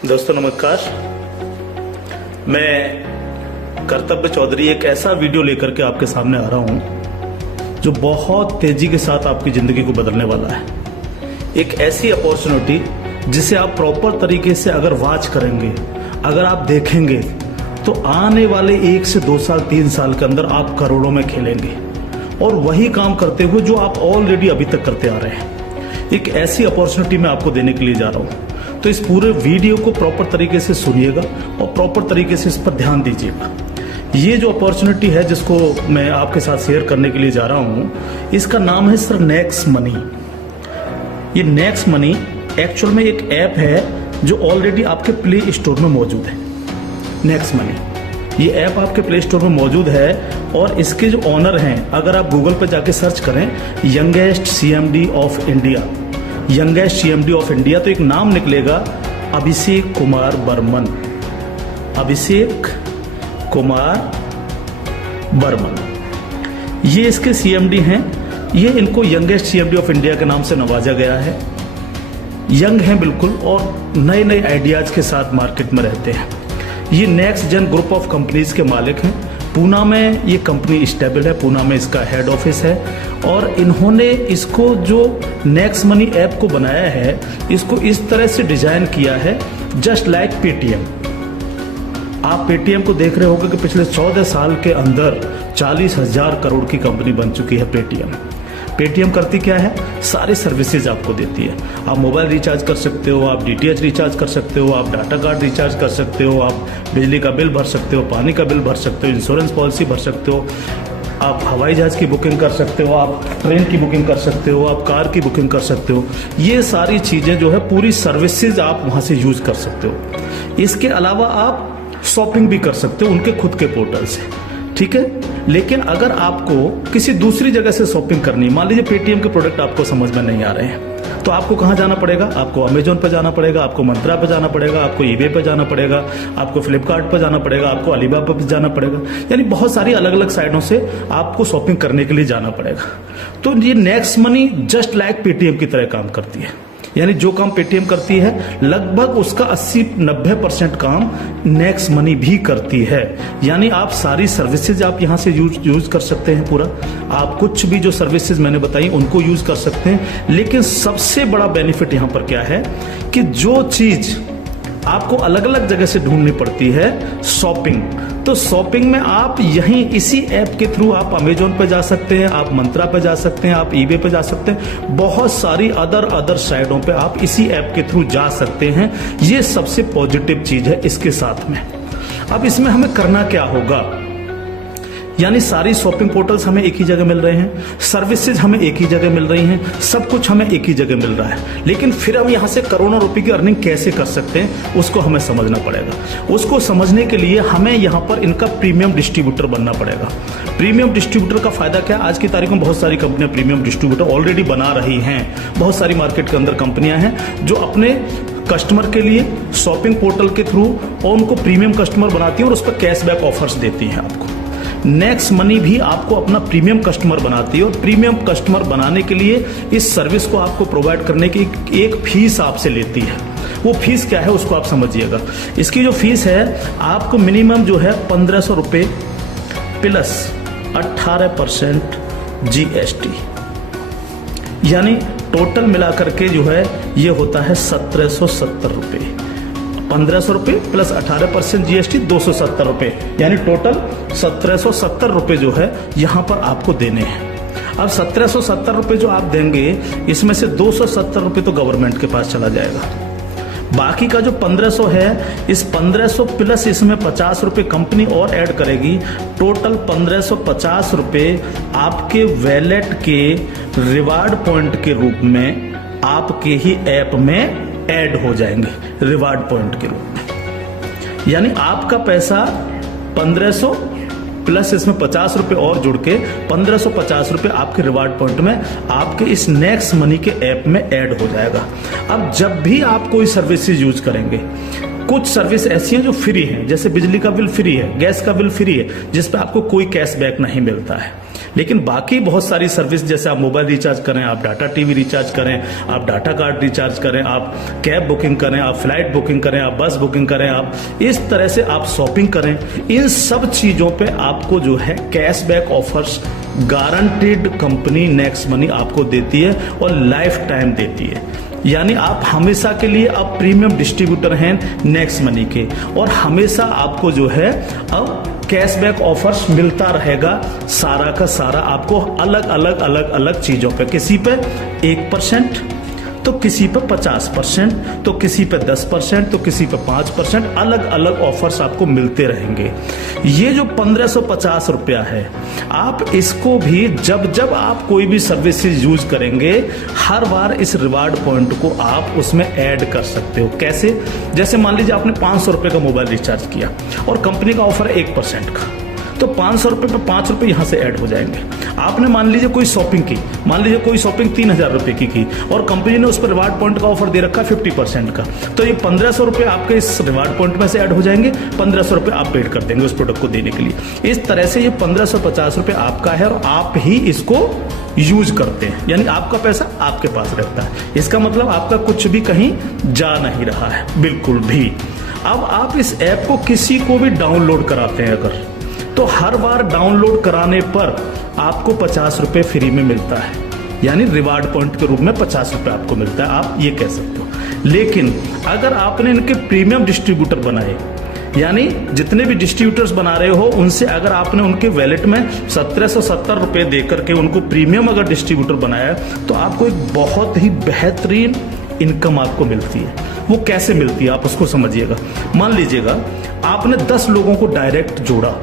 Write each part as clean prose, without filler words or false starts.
दोस्तों नमस्कार। मैं कर्तव्य चौधरी एक ऐसा वीडियो लेकर के आपके सामने आ रहा हूं जो बहुत तेजी के साथ आपकी जिंदगी को बदलने वाला है। एक ऐसी अपॉर्चुनिटी जिसे आप प्रॉपर तरीके से अगर वॉच करेंगे, अगर आप देखेंगे तो आने वाले 1 से 2 साल 3 साल के अंदर आप करोड़ों में खेलेंगे और वही काम करते हुए जो आप ऑलरेडी अभी तक करते आ रहे हैं। एक ऐसी अपॉर्चुनिटी मैं आपको देने के लिए जा रहा हूं, तो इस पूरे वीडियो को प्रॉपर तरीके से सुनिएगा और प्रॉपर तरीके से इस पर ध्यान दीजिएगा। ये जो अपॉर्चुनिटी है जिसको मैं आपके साथ शेयर करने के लिए जा रहा हूं, इसका नाम है सर नेक्स्ट मनी। ये नेक्स्ट मनी एक्चुअल में एक ऐप है जो ऑलरेडी आपके प्ले स्टोर में मौजूद है। नेक्स्ट मनी ये ऐप आपके प्ले स्टोर में मौजूद है और इसके जो ऑनर हैं, अगर आप गूगल पर जाके सर्च करें youngest CMD of India, youngest CMD of India, तो एक नाम निकलेगा अभिषेक कुमार बर्मन। अभिषेक कुमार बर्मन ये इसके सीएमडी हैं। ये इनको यंगेस्ट सीएमडी ऑफ इंडिया के नाम से नवाजा गया है। यंग हैं बिल्कुल और नए नए आइडियाज के साथ मार्केट में रहते हैं। ये next gen group of companies के मालिक हैं। पूना में ये कंपनी स्टेबल है, पूना में इसका हेड ऑफिस है और इन्होंने इसको जो नेक्स्ट मनी ऐप को बनाया है, इसको इस तरह से डिजाइन किया है जस्ट लाइक पेटीएम। आप पेटीएम को देख रहे होंगे कि पिछले 14 साल के अंदर 40,000 करोड़ की कंपनी बन चुकी है पेटीएम। पेटीएम करती क्या है? सारी सर्विसेज आपको देती है। आप मोबाइल रिचार्ज कर सकते हो, आप डीटीएच रिचार्ज कर सकते हो, आप डाटा कार्ड रिचार्ज कर सकते हो, आप बिजली का बिल भर सकते हो, पानी का बिल भर सकते हो, इंश्योरेंस पॉलिसी भर सकते हो, आप हवाई जहाज की बुकिंग कर सकते हो, आप ट्रेन की बुकिंग कर सकते हो, आप कार की बुकिंग कर सकते हो। ये सारी चीजें जो है पूरी सर्विसेज आप वहां से यूज कर सकते हो। इसके अलावा आप शॉपिंग भी कर सकते हो उनके खुद के पोर्टल से, ठीक है। लेकिन अगर आपको किसी दूसरी जगह से शॉपिंग करनी, मान लीजिए पेटीएम के प्रोडक्ट आपको समझ में नहीं आ रहे हैं, तो आपको कहां जाना पड़ेगा? आपको अमेजोन पर जाना पड़ेगा, आपको मंत्रा पर जाना पड़ेगा, आपको ईबे पर जाना पड़ेगा, आपको फ्लिपकार्ट पर जाना पड़ेगा, आपको अलीबाबा पर जाना पड़ेगा। यानी बहुत सारी अलग अलग साइटों से आपको शॉपिंग करने के लिए जाना पड़ेगा। तो ये next money just like Paytm की तरह काम करती है। यानी जो काम पेटीएम करती है लगभग उसका 80-90% काम नेक्स्ट मनी भी करती है। यानी आप सारी सर्विसेज आप यहां से यूज कर सकते हैं पूरा। आप कुछ भी जो सर्विसेज मैंने बताई उनको यूज कर सकते हैं। लेकिन सबसे बड़ा बेनिफिट यहां पर क्या है कि जो चीज आपको अलग अलग जगह से ढूंढनी पड़ती है, शॉपिंग, तो शॉपिंग में आप यहीं इसी ऐप के थ्रू आप अमेजोन पे जा सकते हैं, आप मंत्रा पे जा सकते हैं, आप ईबे पे जा सकते हैं, बहुत सारी अदर साइटों पे आप इसी ऐप के थ्रू जा सकते हैं। ये सबसे पॉजिटिव चीज है इसके साथ में। अब इसमें हमें करना क्या होगा? यानी सारी शॉपिंग पोर्टल्स हमें एक ही जगह मिल रहे हैं, सर्विसेज हमें एक ही जगह मिल रही हैं, सब कुछ हमें एक ही जगह मिल रहा है। लेकिन फिर हम यहां से करोड़ों रुपए की अर्निंग कैसे कर सकते हैं उसको हमें समझना पड़ेगा। उसको समझने के लिए हमें यहां पर इनका प्रीमियम डिस्ट्रीब्यूटर बनना पड़ेगा। प्रीमियम डिस्ट्रीब्यूटर का फायदा क्या? आज की तारीख में बहुत सारी कंपनियां प्रीमियम डिस्ट्रीब्यूटर ऑलरेडी बना रही हैं। बहुत सारी मार्केट के अंदर कंपनियां हैं जो अपने कस्टमर के लिए शॉपिंग पोर्टल के थ्रू और उनको प्रीमियम कस्टमर बनाती हैं और उस पर कैशबैक ऑफर्स देती हैं आपको। नेक्स्ट मनी भी आपको अपना प्रीमियम कस्टमर बनाती है और प्रीमियम कस्टमर बनाने के लिए इस सर्विस को आपको प्रोवाइड करने की एक फीस आपसे लेती है। वो फीस क्या है उसको आप समझिएगा। इसकी जो फीस है आपको मिनिमम जो है 1,500 रुपए प्लस 18% जीएसटी, यानी टोटल मिलाकर के जो है ये होता है 1,770 रुपए। 1,500 रुपए प्लस 18% जीएसटी 270 रुपए, यानी टोटल 1,770 रुपए जो है यहां पर आपको देने हैं। अब 1,770 रुपए जो आप देंगे, इसमें से 270 रुपए तो गवर्नमेंट के पास चला जाएगा। बाकी का जो 1,500 है, इस 1,500 प्लस इसमें 50 रुपए कंपनी और ऐड करेगी। टोटल 1,550 रुपए आपके वैलेट के रिवार्ड पॉइंट के रूप में आपके ही ऐप में ऐड हो जाएंगे, रिवार्ड पॉइंट के रूप में। यानी आपका पैसा 1,500 प्लस इसमें 50 रुपए और जुड़ के 1,550 रुपए आपके रिवार्ड पॉइंट में आपके इस नेक्स्ट मनी के ऐप में ऐड हो जाएगा। अब जब भी आप कोई सर्विसेज यूज करेंगे, कुछ सर्विस ऐसी हैं जो फ्री हैं, जैसे बिजली का बिल फ्री है, गैस का बिल फ्री है, जिस पे आपको कोई कैशबैक नहीं मिलता है। लेकिन बाकी बहुत सारी सर्विस, जैसे आप मोबाइल रिचार्ज करें, आप डाटा टीवी रिचार्ज करें, आप डाटा कार्ड रिचार्ज करें, आप कैब बुकिंग करें, आप फ्लाइट बुकिंग करें, आप बस बुकिंग करें, आप इस तरह से आप शॉपिंग करें, इन सब चीजों पे आपको जो है cashback offers guaranteed company next money आपको देती है और लाइफ टाइम देती है। यानी आप हमेशा के लिए अब प्रीमियम डिस्ट्रीब्यूटर हैं नेक्स्ट मनी के, और हमेशा आपको जो है अब कैशबैक ऑफर्स मिलता रहेगा सारा का सारा आपको अलग अलग अलग अलग चीजों पे, किसी पे 1%, तो किसी पे 50%, तो किसी पे 10%, तो किसी पे 5%, अलग अलग ऑफर्स आपको मिलते रहेंगे। ये जो 1550 रुपया है, आप इसको भी जब जब आप कोई भी सर्विसेज यूज करेंगे, हर बार इस रिवार्ड पॉइंट को आप उसमें ऐड कर सकते हो। कैसे? जैसे मान लीजिए आपने 500 रुपए का मोबाइल रिचार्ज किया और कंपनी का ऑफर है 1% का, तो 500 रुपए पे 5 रुपए यहां से ऐड हो जाएंगे। आपने मान लीजिए कोई शॉपिंग की, मान लीजिए कोई शॉपिंग 3000 रुपए की और कंपनी ने उस पर रिवार्ड पॉइंट का ऑफर दे रखा 50% का, तो ये 1500 रुपए आपके इस रिवार्ड पॉइंट में से ऐड हो जाएंगे, 1500 रुपए आप पेड कर देंगे उस प्रोडक्ट को देने के लिए। इस तरह से ये 1550 रुपए आपका है और आप ही इसको यूज करते हैं, यानी आपका पैसा आपके पास रहता है। इसका मतलब आपका कुछ भी कहीं जा नहीं रहा है, बिल्कुल भी। अब आप इस ऐप को किसी को भी डाउनलोड कराते हैं अगर, तो हर बार डाउनलोड कराने पर आपको 50 रुपए फ्री में मिलता है, यानी रिवार्ड पॉइंट के रूप में 50 रुपए आपको मिलता है, आप ये कह सकते हो। लेकिन अगर आपने इनके प्रीमियम डिस्ट्रीब्यूटर बनाए, यानी जितने भी डिस्ट्रीब्यूटर्स बना रहे हो उनसे अगर आपने उनके वैलेट में 1770 रुपए देकर के उनको प्रीमियम अगर डिस्ट्रीब्यूटर बनाया, तो आपको एक बहुत ही बेहतरीन इनकम आपको मिलती है। वो कैसे मिलती है आप उसको समझिएगा। मान लीजिएगा आपने 10 लोगों को डायरेक्ट जोड़ा,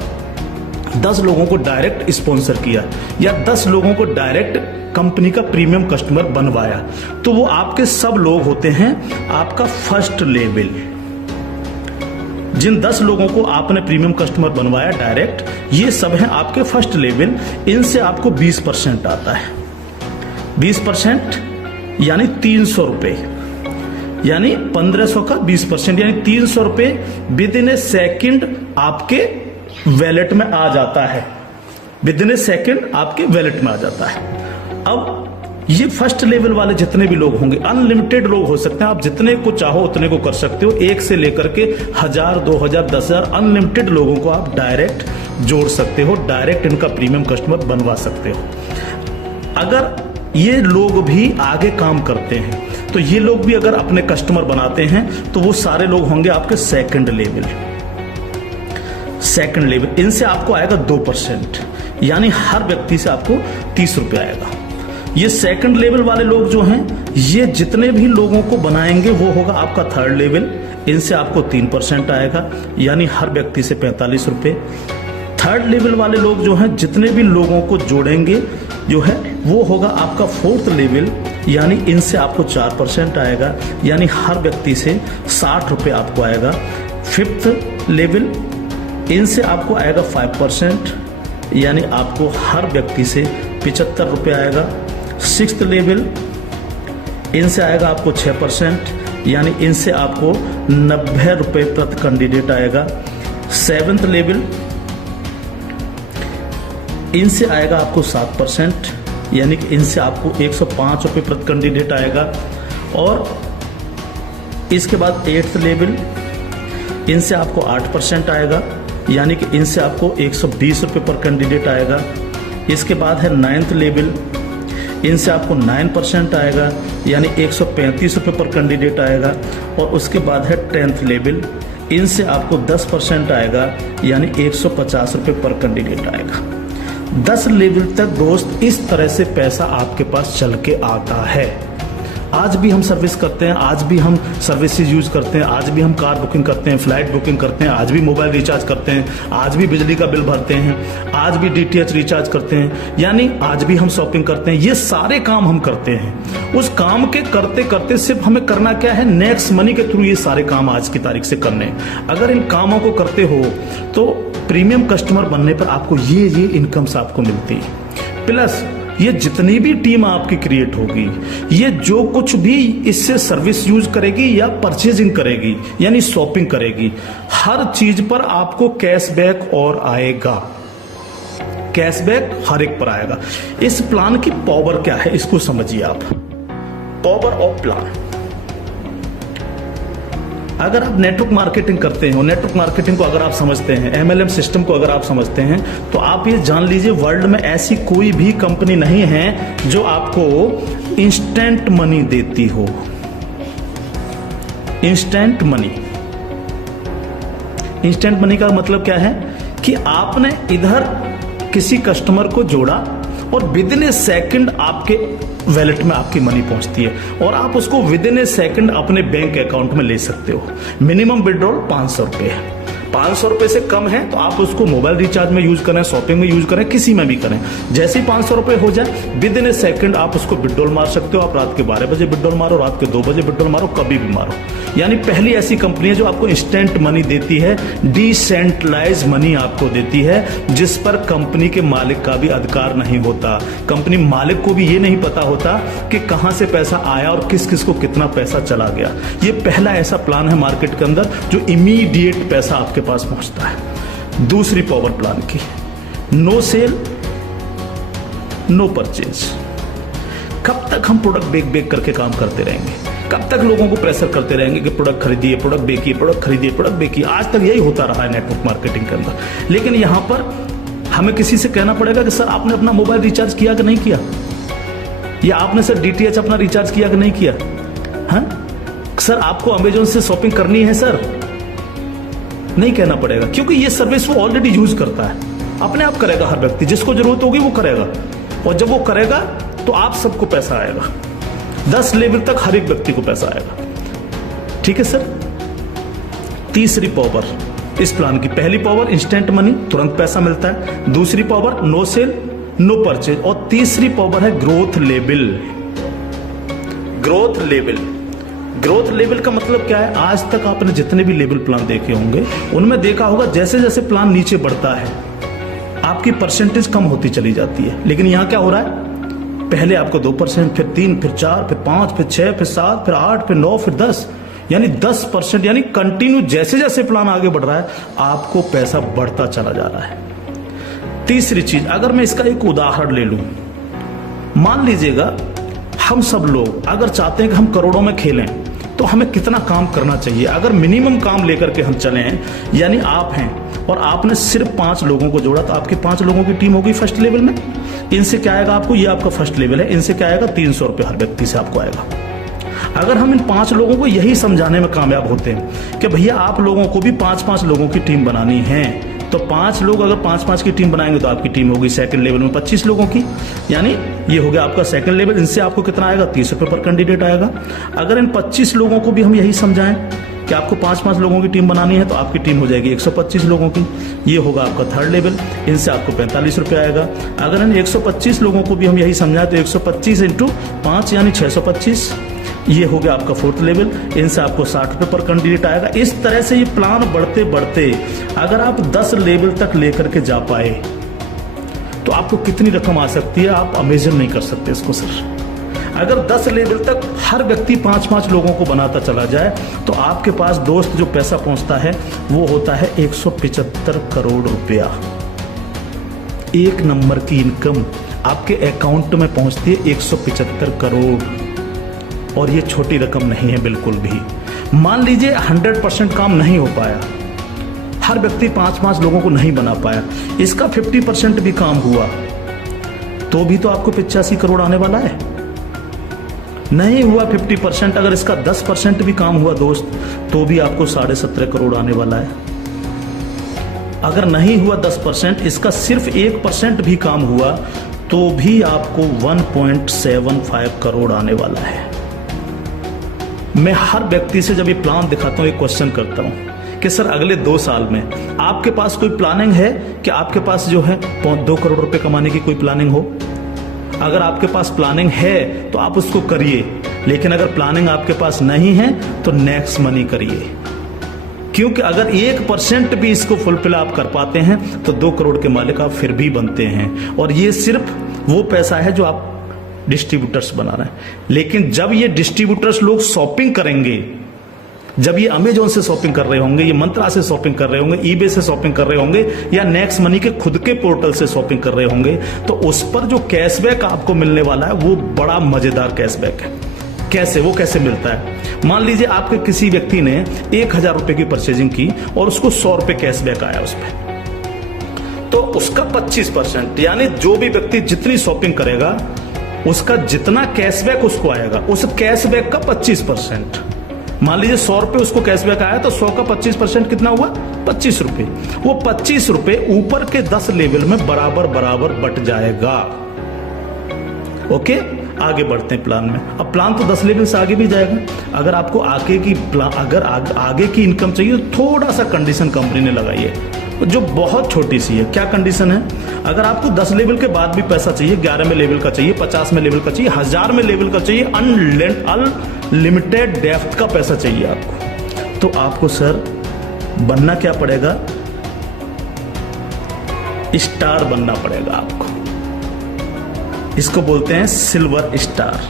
10 लोगों को डायरेक्ट स्पॉन्सर किया, या 10 लोगों को डायरेक्ट कंपनी का प्रीमियम कस्टमर बनवाया, तो वो आपके सब लोग होते हैं आपका फर्स्ट लेवल। जिन 10 लोगों को आपने प्रीमियम कस्टमर बनवाया डायरेक्ट, ये सब हैं आपके फर्स्ट लेवल। इनसे आपको 20% आता है, 20% यानी 300 रुपए, यानी 1500 का 20%, यानी 300 रुपए विद इन ए सेकेंड आपके वैलेट में आ जाता है, विद इन ए सेकेंड आपके वैलेट में आ जाता है। अब ये फर्स्ट लेवल वाले जितने भी लोग होंगे, अनलिमिटेड लोग हो सकते हैं, आप जितने को चाहो उतने को कर सकते हो, 1 से लेकर के 1000, 2000, 10,000 अनलिमिटेड लोगों को आप डायरेक्ट जोड़ सकते हो, डायरेक्ट इनका प्रीमियम कस्टमर बनवा सकते हो। अगर ये लोग भी आगे काम करते हैं, तो ये लोग भी अगर अपने कस्टमर बनाते हैं, तो वो सारे लोग होंगे आपके सेकंड लेवल। इनसे आपको आएगा 2%, यानी हर व्यक्ति से आपको 30 रुपए आएगा। ये सेकंड लेवल वाले लोग जो हैं, ये जितने भी लोगों को बनाएंगे वो होगा आपका थर्ड लेवल। इनसे आपको 3% आएगा, यानी हर व्यक्ति से 45 रुपए। थर्ड लेवल वाले लोग जो हैं, जितने भी लोगों को जोड़ेंगे जो है, वो होगा आपका फोर्थ लेवल, यानी इनसे आपको 4% आएगा, यानी हर व्यक्ति से 60 रुपए आपको आएगा। फिफ्थ लेवल, इनसे आपको आएगा 5%, यानी आपको हर व्यक्ति से 75 रुपए आएगा। सिक्स्थ लेवल, इनसे आएगा आपको 6%, यानी इनसे आपको 90 रुपए प्रति कैंडिडेट आएगा। सेवेंथ लेवल, इनसे आएगा आपको 7%, यानी कि इनसे आपको 105 रुपए प्रति कैंडिडेट आएगा। और इसके बाद 8th लेवल, इनसे आपको 8% आएगा, यानी कि इनसे आपको 120 रुपए पर कैंडिडेट आएगा। इसके बाद है 9th लेवल, इनसे आपको 9% आएगा, यानी 135 रुपए पर कैंडिडेट आएगा। और उसके बाद है 10th लेवल, इनसे आपको 10% आएगा, यानी 150 रुपए पर कैंडिडेट आएगा। 10 लेवल तक दोस्त इस तरह से पैसा आपके पास चल के आता है। आज भी हम सर्विस करते हैं, आज भी हम सर्विसेज यूज करते हैं, आज भी हम कार बुकिंग करते हैं, फ्लाइट बुकिंग करते हैं, आज भी मोबाइल रिचार्ज करते हैं, आज भी बिजली का बिल भरते हैं, आज भी DTH रिचार्ज करते हैं, यानी आज भी हम शॉपिंग करते हैं। ये सारे काम हम करते हैं। उस काम के करते करते सिर्फ हमें करना क्या है, नेक्स्ट मनी के थ्रू ये सारे काम आज की तारीख से करने। अगर इन कामों को करते हो तो प्रीमियम कस्टमर बनने पर आपको ये इनकम्स आपको मिलती है। प्लस ये जितनी भी टीम आपकी क्रिएट होगी, ये जो कुछ भी इससे सर्विस यूज करेगी या परचेजिंग करेगी, यानी शॉपिंग करेगी, हर चीज पर आपको कैशबैक और आएगा। कैशबैक हर एक पर आएगा। इस प्लान की पावर क्या है इसको समझिए आप। पावर ऑफ प्लान, अगर आप नेटवर्क मार्केटिंग करते हैं, नेटवर्क मार्केटिंग को अगर आप समझते हैं, MLM सिस्टम को अगर आप समझते हैं, तो आप ये जान लीजिए वर्ल्ड में ऐसी कोई भी कंपनी नहीं है जो आपको इंस्टेंट मनी देती हो। इंस्टेंट मनी, इंस्टेंट मनी का मतलब क्या है कि आपने इधर किसी कस्टमर को जोड़ा और विद इन ए सेकंड आपके वैलेट में आपकी मनी पहुंचती है और आप उसको विद इन ए सेकंड अपने बैंक अकाउंट में ले सकते हो। मिनिमम विड्रॉल 500 रुपए है। 500 रुपए से कम है तो आप उसको मोबाइल रिचार्ज में यूज करें, शॉपिंग में यूज करें, किसी में भी करें। जैसे ही 500 रुपए हो जाए विद इन ए सेकंड आप उसको विड्रॉल मार सकते हो। आप रात के 12 बजे विड्रॉल मारो, रात के 2 बजे विड्रॉल मारो, कभी भी मारो। यानी पहली ऐसी कंपनी है जो आपको इंस्टेंट मनी देती है, डिसेंट्रलाइज मनी आपको देती है, जिस पर कंपनी के मालिक का भी अधिकार नहीं होता। कंपनी मालिक को भी ये नहीं पता होता कि कहां से पैसा आया और किस किस को कितना पैसा चला गया। ये पहला ऐसा प्लान है मार्केट के अंदर जो इमीडिएट पैसा आपके पास पहुंचता है। दूसरी पावर प्लान की, नो सेल नो परचेज। कब तक हम प्रोडक्ट बेक करके काम करते रहेंगे? कब तक लोगों को प्रेशर करते रहेंगे कि प्रोडक्ट खरीदिए, प्रोडक्ट बेकिए, प्रोडक्ट खरीदिए, प्रोडक्ट बेकिए? आज तक यही होता रहा है नेटवर्क मार्केटिंग के अंदर। लेकिन यहां पर हमें किसी से कहना पड़ेगा कि सर आपने अपना मोबाइल रिचार्ज किया कि नहीं किया, या आपने सर DTH अपना रिचार्ज किया कि नहीं किया? हाँ सर आपको अमेजोन से शॉपिंग करनी है सर, नहीं कहना पड़ेगा, क्योंकि ये सर्विस वो ऑलरेडी यूज करता है। अपने आप करेगा, हर व्यक्ति जिसको जरूरत होगी वो करेगा, और जब वो करेगा तो आप सबको पैसा आएगा। 10 लेवल तक हर एक व्यक्ति को पैसा आएगा। ठीक है सर। तीसरी पावर इस प्लान की, पहली पावर इंस्टेंट मनी, तुरंत पैसा मिलता है। दूसरी power no sale no purchase, और तीसरी पावर है growth level. Growth level, growth level का मतलब क्या है? आज तक आपने जितने भी लेवल प्लान देखे होंगे उनमें देखा होगा जैसे जैसे प्लान नीचे बढ़ता है आपकी परसेंटेज कम होती चली जाती है। लेकिन यहां क्या हो रहा है? पहले आपको 2%, फिर 3, फिर 4, फिर 5, फिर 6, फिर 7, फिर 8, फिर 9, फिर 10, यानी 10%, यानी कंटिन्यू जैसे जैसे प्लान आगे बढ़ रहा है आपको पैसा बढ़ता चला जा रहा है। तीसरी चीज, अगर मैं इसका एक उदाहरण ले लूं, मान लीजिएगा हम सब लोग अगर चाहते हैं कि हम करोड़ों में खेलें तो हमें कितना काम करना चाहिए? अगर मिनिमम काम लेकर के हम चलें, यानी आप हैं और आपने सिर्फ 5 लोगों को जोड़ा तो आपके 5 लोगों की टीम होगी फर्स्ट लेवल में। इनसे क्या आएगा आपको? ये आपका फर्स्ट लेवल है। इनसे क्या आएगा? 300 रुपये हर व्यक्ति से आपको आएगा। अगर हम इन 5 लोगों को यही समझाने में कामयाब होते हैं कि भैया आप लोगों को भी 5-5 लोगों की टीम बनानी है, तो 5 लोग अगर 5-5 की टीम बनाएंगे तो आपकी टीम होगी सेकंड लेवल में 25 लोगों की, यानी ये हो गया आपका सेकंड लेवल। इनसे आपको कितना आएगा? 30 रुपये पर कैंडिडेट आएगा। अगर इन 25 लोगों को भी हम यही समझाएं कि आपको 5-5 लोगों की टीम बनानी है तो आपकी टीम हो जाएगी 125 लोगों की, ये होगा आपका थर्ड लेवल। इनसे आपको 45 रुपये आएगा। अगर इन 125 लोगों को भी हम यही समझाएं तो 125 × 5 यानी 625, ये हो गया आपका फोर्थ लेवल। इनसे आपको 60 रुपये पर कैंडिडेट आएगा। इस तरह से ये प्लान बढ़ते बढ़ते अगर आप 10 लेवल तक लेकर के जा पाए तो आपको कितनी रकम आ सकती है आप इमेजिन नहीं कर सकते इसको सर। अगर 10 लेवल तक हर व्यक्ति 5-5 लोगों को बनाता चला जाए तो आपके पास दोस्त जो पैसा पहुंचता है वो होता है 175 करोड़ रुपया। एक नंबर की इनकम आपके अकाउंट में पहुंचती है 175 करोड़, और ये छोटी रकम नहीं है बिल्कुल भी। मान लीजिए 100% काम नहीं हो पाया, हर व्यक्ति 5-5 लोगों को नहीं बना पाया, इसका 50% भी काम हुआ तो भी तो आपको 85 करोड़ आने वाला है। नहीं हुआ 50%, अगर इसका 10% भी काम हुआ दोस्त तो भी आपको 17.5 करोड़ आने वाला है। अगर नहीं हुआ 10%, इसका सिर्फ 1% भी काम हुआ तो भी आपको 1.75 करोड़ आने वाला है। मैं हर व्यक्ति से जब ये प्लान दिखाता हूं एक क्वेश्चन करता हूं कि सर अगले 2 साल में आपके पास कोई प्लानिंग है कि आपके पास जो है 2 करोड़ रुपए कमाने की कोई प्लानिंग हो? अगर आपके पास प्लानिंग है तो आप उसको करिए, लेकिन अगर प्लानिंग आपके पास नहीं है तो नेक्स्ट मनी करिए, क्योंकि अगर 1% भी इसको फुलफिल आप कर पाते हैं तो 2 करोड़ के मालिक आप फिर भी बनते हैं। और ये सिर्फ वो पैसा है जो आप डिस्ट्रीब्यूटर्स बना रहे हैं। लेकिन जब ये डिस्ट्रीब्यूटर्स लोग शॉपिंग करेंगे जब ये अमेजोन से शॉपिंग कर रहे होंगे, ये मंत्रा से शॉपिंग कर रहे होंगे, ईबे से शॉपिंग कर रहे होंगे, या नेक्स्ट मनी के खुद के पोर्टल से शॉपिंग कर रहे होंगे, तो उस पर जो कैशबैक आपको मिलने वाला है वो बड़ा मजेदार कैशबैक है। कैसे, वो कैसे मिलता है? मान लीजिए आपके किसी व्यक्ति ने 1000 रुपए की परचेजिंग की और उसको 100 रुपए कैशबैक आया उस पर, तो उसका 25%, यानी जो भी व्यक्ति जितनी शॉपिंग करेगा उसका जितना कैशबैक उसको आएगा, उस कैशबैक का 25%। मान लीजिए 100 रुपए उसको कैशबैक आया, तो 100 का 25% कितना हुआ? 25 रुपए। वो 25 रुपए ऊपर के 10 लेवल में बराबर बराबर बट जाएगा। ओके, आगे बढ़ते हैं प्लान में। अब प्लान तो 10 लेवल से आगे भी जाएगा। अगर आपको आगे की इनकम चाहिए तो थोड़ा सा कंडीशन कंपनी ने लगाई है जो बहुत छोटी सी है। क्या कंडीशन है? अगर आपको 10 लेवल के बाद भी पैसा चाहिए, 11 में लेवल का चाहिए, 50 में लेवल का चाहिए, 1000 में लेवल का चाहिए, अनलिमिटेड डेप्थ का पैसा चाहिए आपको, तो आपको सर बनना क्या पड़ेगा? स्टार बनना पड़ेगा आपको। इसको बोलते हैं सिल्वर स्टार।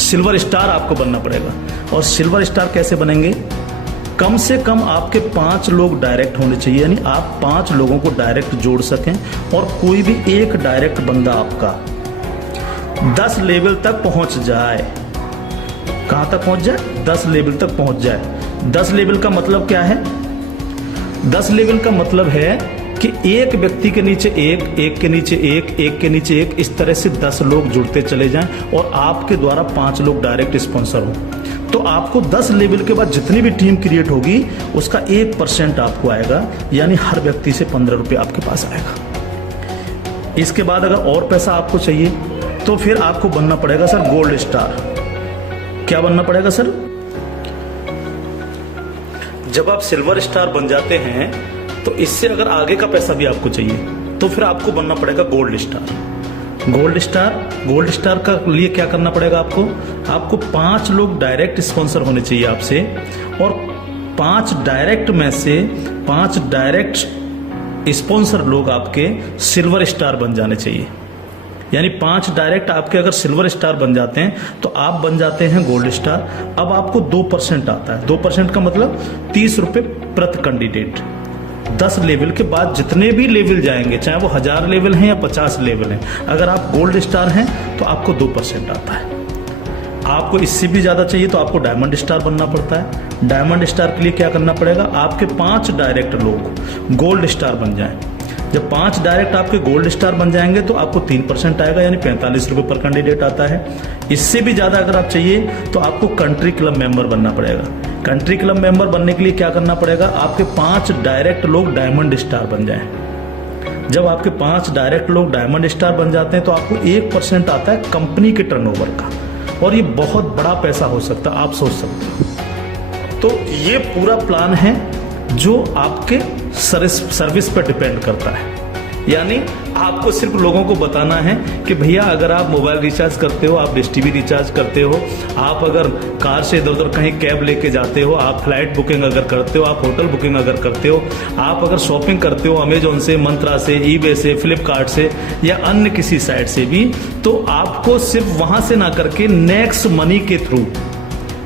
सिल्वर स्टार आपको बनना पड़ेगा। और सिल्वर स्टार कैसे बनेंगे? कम से कम आपके 5 लोग डायरेक्ट होने चाहिए, यानी आप 5 लोगों को डायरेक्ट जोड़ सकें, और कोई भी एक डायरेक्ट बंदा आपका 10 लेवल तक पहुंच जाए। कहां तक पहुंच जाए? 10 लेवल तक पहुंच जाए। 10 लेवल का मतलब क्या है? 10 लेवल का मतलब है कि एक व्यक्ति के नीचे एक के नीचे एक के नीचे एक, इस तरह से 10 लोग जुड़ते चले जाएं और आपके द्वारा 5 लोग डायरेक्ट स्पॉन्सर हो, तो आपको 10 लेवल के बाद जितनी भी टीम क्रिएट होगी उसका 1% आपको आएगा, यानी हर व्यक्ति से 15 रुपए आपके पास आएगा। इसके बाद अगर और पैसा आपको चाहिए तो फिर आपको बनना पड़ेगा सर गोल्ड स्टार। क्या बनना पड़ेगा सर? जब आप सिल्वर स्टार बन जाते हैं तो इससे अगर आगे का पैसा भी आपको चाहिए तो फिर आपको बनना पड़ेगा गोल्ड स्टार। गोल्ड स्टार का लिए क्या करना पड़ेगा आपको 5 लोग डायरेक्ट स्पॉन्सर होने चाहिए आपसे, और 5 डायरेक्ट में से 5 डायरेक्ट स्पॉन्सर लोग आपके सिल्वर स्टार बन जाने चाहिए। यानी 5 डायरेक्ट आपके अगर सिल्वर स्टार बन जाते हैं तो आप बन जाते हैं गोल्ड स्टार। अब आपको 2% आता है। 2% का मतलब 30 रुपए प्रति कैंडिडेट। 10 लेवल के बाद जितने भी लेवल जाएंगे, चाहे वो 1000 लेवल हैं या 50 लेवल हैं, अगर आप गोल्ड स्टार हैं तो आपको 2% आता है। आपको इससे भी ज्यादा चाहिए तो आपको डायमंड स्टार बनना पड़ता है। डायमंड स्टार के लिए क्या करना पड़ेगा? आपके 5 डायरेक्ट लोग गोल्ड स्टार बन जाएं। जब 5 डायरेक्ट आपके गोल्ड स्टार बन जाएंगे तो आपको 3% आएगा, यानी 45 रुपए पर कैंडिडेट आता है। इससे भी ज्यादा अगर आप चाहिए तो आपको कंट्री क्लब मेंबर बनना पड़ेगा। कंट्री क्लब मेंबर बनने के लिए क्या करना पड़ेगा? आपके 5 डायरेक्ट लोग डायमंड स्टार बन जाएं। जब आपके 5 डायरेक्ट लोग डायमंड स्टार बन जाते हैं तो आपको 1% आता है कंपनी के टर्नओवर का, और ये बहुत बड़ा पैसा हो सकता है, आप सोच सकते हो। तो ये पूरा प्लान है जो आपके सर्विस पर डिपेंड करता है। यानी आपको सिर्फ लोगों को बताना है कि भैया अगर आप मोबाइल रिचार्ज करते हो, आप डिश टीवी रिचार्ज करते हो, आप अगर कार से इधर उधर कहीं कैब लेके जाते हो, आप फ्लाइट बुकिंग अगर करते हो, आप होटल बुकिंग अगर करते हो, आप अगर शॉपिंग करते हो अमेजोन से, मंत्रा से, ईबे से, फ्लिपकार्ट से या अन्य किसी साइट से भी, तो आपको सिर्फ वहां से ना करके नेक्स्ट मनी के थ्रू,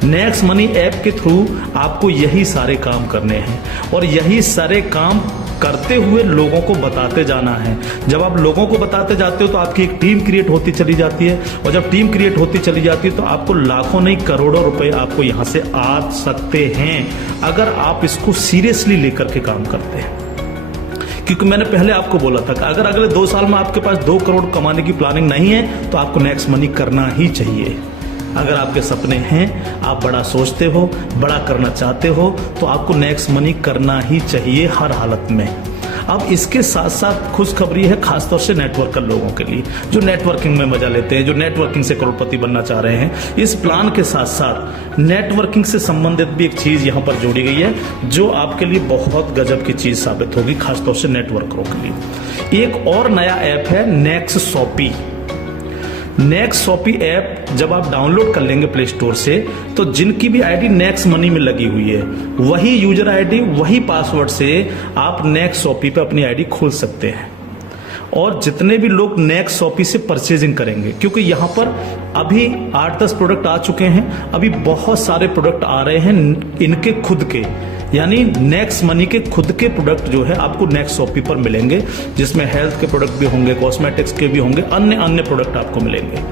नेक्स्ट मनी ऐप के थ्रू आपको यही सारे काम करने हैं, और यही सारे काम करते हुए लोगों को बताते जाना है। जब आप लोगों को बताते जाते हो तो आपकी एक टीम क्रिएट होती चली जाती है, और जब टीम क्रिएट होती चली जाती है तो आपको लाखों नहीं करोड़ों रुपए आपको यहां से आ सकते हैं, अगर आप इसको सीरियसली लेकर के काम करते हैं। क्योंकि मैंने पहले आपको बोला था कि अगर अगले 2 साल में आपके पास 2 करोड़ कमाने की प्लानिंग नहीं है तो आपको नेक्स्ट मनी करना ही चाहिए। अगर आपके सपने हैं, आप बड़ा सोचते हो, बड़ा करना चाहते हो, तो आपको नेक्स्ट मनी करना ही चाहिए हर हालत में। अब इसके साथ साथ खुशखबरी है खासतौर से नेटवर्कर लोगों के लिए, जो नेटवर्किंग में मजा लेते हैं, जो नेटवर्किंग से करोड़पति बनना चाह रहे हैं। इस प्लान के साथ साथ नेटवर्किंग से संबंधित भी एक चीज यहां पर जोड़ी गई है जो आपके लिए बहुत गजब की चीज साबित होगी, खासतौर से नेटवर्करों के लिए। एक और नया ऐप है Next Shopee. Next Shopee app जब आप डाउनलोड कर लेंगे प्ले स्टोर से, तो जिनकी भी आईडी नेक्स्ट मनी में लगी हुई है, वही यूजर आईडी, वही पासवर्ड से आप नेक्स्ट शॉपी पे अपनी आईडी खोल सकते हैं। और जितने भी लोग नेक्स्ट शॉपी से परचेजिंग करेंगे, क्योंकि यहाँ पर अभी 8-10 प्रोडक्ट आ चुके हैं, अभी बहुत सारे प्रोडक्ट आ रहे हैं इनके खुद के, यानी नेक्स्ट मनी के खुद के प्रोडक्ट जो है आपको नेक्स्ट शॉपी पर मिलेंगे, जिसमें हेल्थ के प्रोडक्ट भी होंगे, कॉस्मेटिक्स के भी होंगे, अन्य प्रोडक्ट आपको मिलेंगे।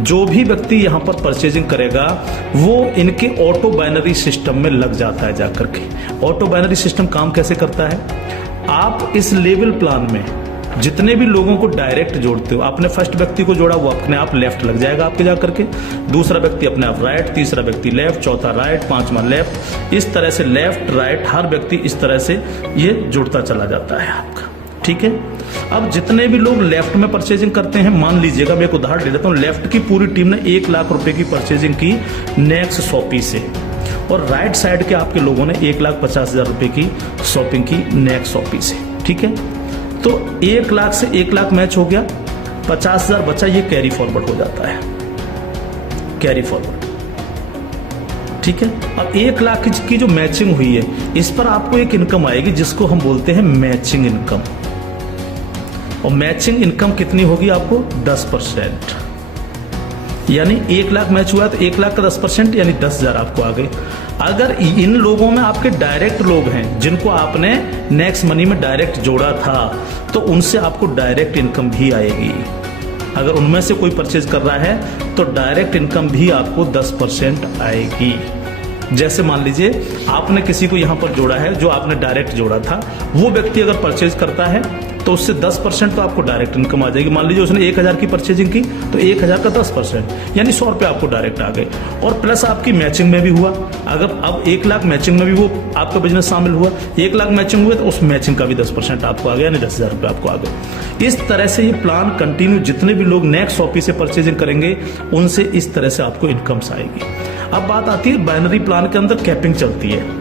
जो भी व्यक्ति यहाँ पर परचेजिंग करेगा वो इनके ऑटो बाइनरी सिस्टम में लग जाता है जाकर के। ऑटो बाइनरी सिस्टम काम कैसे करता है, आप इस लेवल प्लान में जितने भी लोगों को डायरेक्ट जोड़ते हो, आपने फर्स्ट व्यक्ति को जोड़ा वो अपने आप लेफ्ट लग जाएगा आपके जाकर के, दूसरा व्यक्ति अपने आप राइट, तीसरा व्यक्ति लेफ्ट, चौथा राइट, पांचवा लेफ्ट, इस तरह से लेफ्ट राइट हर व्यक्ति इस तरह से ये जुड़ता चला जाता है आपका। ठीक है, अब जितने भी लोग लेफ्ट में परचेजिंग करते हैं, मान लीजिएगा मैं एक उदाहरण दे देता हूँ, लेफ्ट की पूरी टीम ने 1 लाख रुपए की परचेजिंग की नेक्स्ट शॉपी से, और राइट साइड के आपके लोगों ने 1,50,000 रुपए की शॉपिंग की नेक्स्ट शॉपी से। ठीक है, तो 1 लाख से 1 लाख मैच हो गया, 50,000 बचा, ये कैरी फॉरवर्ड हो जाता है, कैरी फॉरवर्ड। ठीक है, अब 1 लाख की जो मैचिंग हुई है इस पर आपको एक इनकम आएगी जिसको हम बोलते हैं मैचिंग इनकम, और मैचिंग इनकम कितनी होगी आपको 10%, यानी 1 लाख मैच हुआ तो 1 लाख का 10% यानी 10,000 आपको आ गए। अगर इन लोगों में आपके डायरेक्ट लोग हैं जिनको आपने नेक्स्ट मनी में डायरेक्ट जोड़ा था, तो उनसे आपको डायरेक्ट इनकम भी आएगी। अगर उनमें से कोई परचेज कर रहा है तो डायरेक्ट इनकम भी आपको 10% आएगी। जैसे मान लीजिए आपने किसी को यहां पर जोड़ा है, जो आपने डायरेक्ट जोड़ा था, वो व्यक्ति अगर परचेज करता है तो उससे 10% तो आपको डायरेक्ट इनकम आ जाएगी। मान लीजिए उसने 1,000 की परचेजिंग की तो 1,000 का 10% यानी 100 रुपये आपको डायरेक्ट आ गए, और प्लस आपकी मैचिंग में भी हुआ। अगर अब 1 लाख मैचिंग में भी वो आपका बिजनेस शामिल हुआ, 1 लाख मैचिंग हुए तो उस मैचिंग का भी 10% आपको आ गया, यानी 10,000 रुपये आपको आ गए। इस तरह से ये प्लान कंटिन्यू, जितने भी लोग नेक्स्ट शॉपी से परचेजिंग करेंगे उनसे इस तरह से आपको इनकम्स आएगी। अब बात आती है बाइनरी प्लान के अंदर कैपिंग चलती है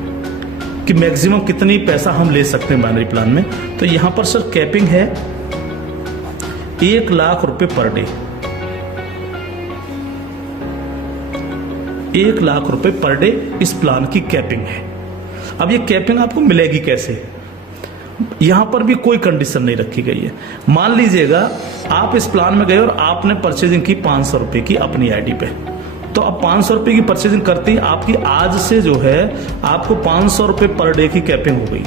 कि मैक्सिमम कितनी पैसा हम ले सकते हैं बाइनरी प्लान में। तो यहां पर सर कैपिंग है 1 लाख रुपए पर डे, 1 लाख रुपए पर डे इस प्लान की कैपिंग है। अब ये कैपिंग आपको मिलेगी कैसे, यहां पर भी कोई कंडीशन नहीं रखी गई है। मान लीजिएगा आप इस प्लान में गए और आपने परचेजिंग की 500 रुपए की अपनी आईडी पे, तो अब 500 रुपए की परचेजिंग करती आपकी आज से जो है आपको 500 रुपए पर डे की कैपिंग हो गई।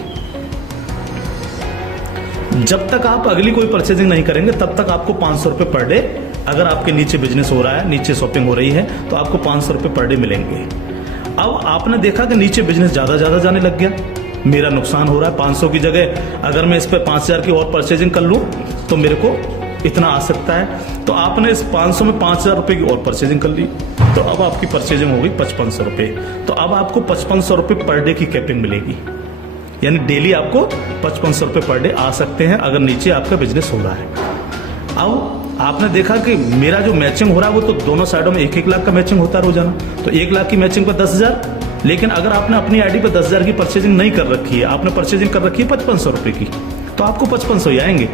जब तक आप अगली कोई परचेजिंग नहीं करेंगे तब तक आपको 500 रुपए पर डे, अगर आपके नीचे बिजनेस हो रहा है, नीचे शॉपिंग हो रही है, तो आपको 500 रुपए पर डे मिलेंगे। अब आपने देखा कि नीचे बिजनेस ज्यादा जाने लग गया, मेरा नुकसान हो रहा है, 500 की जगह अगर मैं इस पर 5,000 की और परचेजिंग कर लूं तो मेरे को इतना आ सकता है, तो आपने इस 500 में 5,000 रुपए की और परचेजिंग कर ली, तो अब आपकी परचेजिंग हो गई 5500 रुपए। तो अब आपको 5500 रुपए पर डे की कैपिंग मिलेगी, यानी डेली आपको 5500 रुपए पर डे आ सकते हैं अगर नीचे आपका बिजनेस हो रहा है। अब आपने देखा कि मेरा जो मैचिंग हो रहा है वो तो दोनों साइडों में 1-1 लाख का मैचिंग होता है रोजाना, तो 1 लाख की मैचिंग पर 10,000। लेकिन अगर आपने अपनी आईडी पर 10,000 की परचेजिंग नहीं कर रखी है, आपने परचेजिंग कर रखी है 5500 रुपए की, तो आपको 5500 ही आएंगे,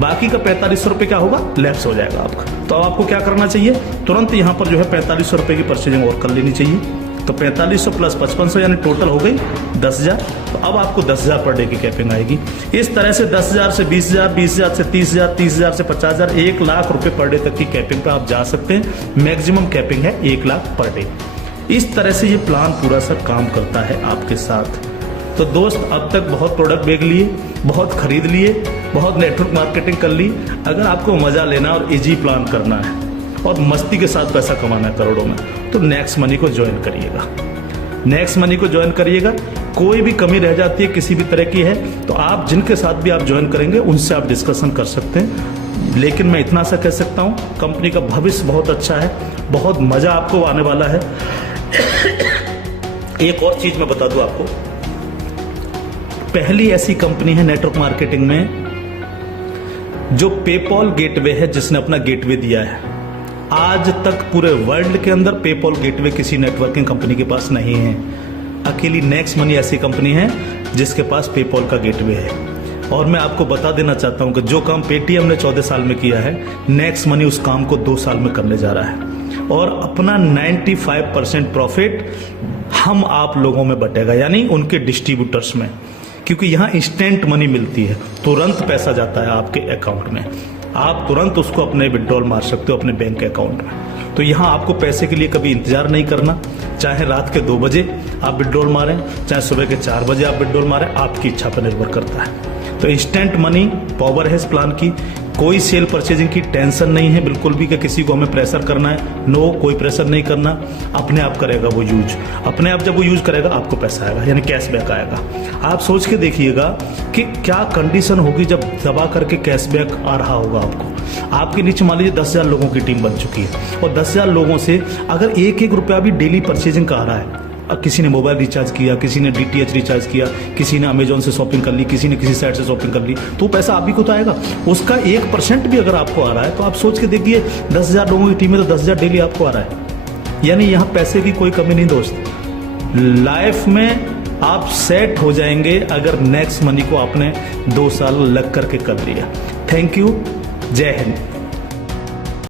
बाकी का 4500 रुपए क्या होगा, लैप्स हो जाएगा आपका। तो अब आपको क्या करना चाहिए, तुरंत यहाँ पर जो है 4500 रुपए की परचेजिंग और कर लेनी चाहिए। तो 4500 प्लस 5500 यानी टोटल हो गई 10,000। तो अब आपको 10,000 पर डे की कैपिंग आएगी। इस तरह से 10,000 से 20,000, 20,000 से 30,000, 30,000 से 50,000, 1 लाख रुपए पर डे तक की कैपिंग पे आप जा सकते हैं। मैक्सिमम कैपिंग है 1 लाख पर डे। इस तरह से ये प्लान पूरा सा काम करता है आपके साथ। तो दोस्त, अब तक बहुत प्रोडक्ट बेच लिए, बहुत खरीद लिए, बहुत नेटवर्क मार्केटिंग कर ली। अगर आपको मजा लेना और इजी प्लान करना है और मस्ती के साथ पैसा कमाना है करोड़ों में, तो नेक्स्ट मनी को ज्वाइन करिएगा। नेक्स्ट मनी को ज्वाइन करिएगा। कोई भी कमी रह जाती है किसी भी तरह की है तो आप जिनके साथ भी आप ज्वाइन करेंगे उनसे आप डिस्कशन कर सकते हैं। लेकिन मैं इतना सा कह सकता हूं, कंपनी का भविष्य बहुत अच्छा है, बहुत मजा आपको आने वाला है। एक और चीज मैं बता दूं आपको, पहली ऐसी कंपनी है नेटवर्क मार्केटिंग में जो पेपॉल गेटवे है, जिसने अपना गेटवे दिया है। आज तक पूरे वर्ल्ड के अंदर पेपॉल गेटवे किसी नेटवर्किंग कंपनी के पास नहीं है। अकेली नेक्स्ट मनी ऐसी कंपनी है जिसके पास पेपॉल का गेटवे है। और मैं आपको बता देना चाहता हूं कि जो काम पेटीएम ने 14 साल में किया है, नेक्स्ट मनी उस काम को 2 साल में करने जा रहा है। और अपना 95% प्रॉफिट हम आप लोगों में बटेगा, यानी उनके डिस्ट्रीब्यूटर्स में, क्योंकि यहां इंस्टेंट मनी मिलती है, तुरंत पैसा जाता है आपके अकाउंट में। आप तुरंत उसको अपने विड्रॉल मार सकते हो अपने बैंक अकाउंट में। तो यहाँ आपको पैसे के लिए कभी इंतजार नहीं करना, चाहे रात के 2 बजे आप विड्रॉल मारें, चाहे सुबह के 4 बजे आप विड्रॉल मारें, आपकी इच्छा पर निर्भर करता है। तो इंस्टेंट मनी पावर है इस प्लान की। कोई सेल परचेजिंग की टेंशन नहीं है बिल्कुल भी कि किसी को हमें प्रेशर करना है। नो, कोई प्रेशर नहीं करना, अपने आप करेगा वो यूज। अपने आप जब वो यूज करेगा आपको पैसा आएगा, यानी कैशबैक आएगा। आप सोच के देखिएगा कि क्या कंडीशन होगी जब दबा करके कैशबैक आ रहा होगा आपको। आपके नीचे मान लीजिए 10,000 लोगों की टीम बन चुकी है और 10,000 लोगों से अगर 1-1 रुपया भी डेली परचेजिंग का आ रहा है, किसी ने मोबाइल रिचार्ज किया, किसी ने DTH रिचार्ज किया, किसी ने अमेजोन से शॉपिंग कर ली, किसी ने किसी साइट से शॉपिंग कर ली, तो पैसा आप भी को तो आएगा। उसका 1% भी अगर आपको आ रहा है तो आप सोच के देखिए 10,000 लोगों की टीम में तो 10,000 डेली आपको आ रहा है। यानी यहाँ पैसे की कोई कमी नहीं दोस्त। लाइफ में आप सेट हो जाएंगे अगर नेक्स्ट मनी को आपने 2 साल लग करके कर लिया। थैंक यू, जय हिंद।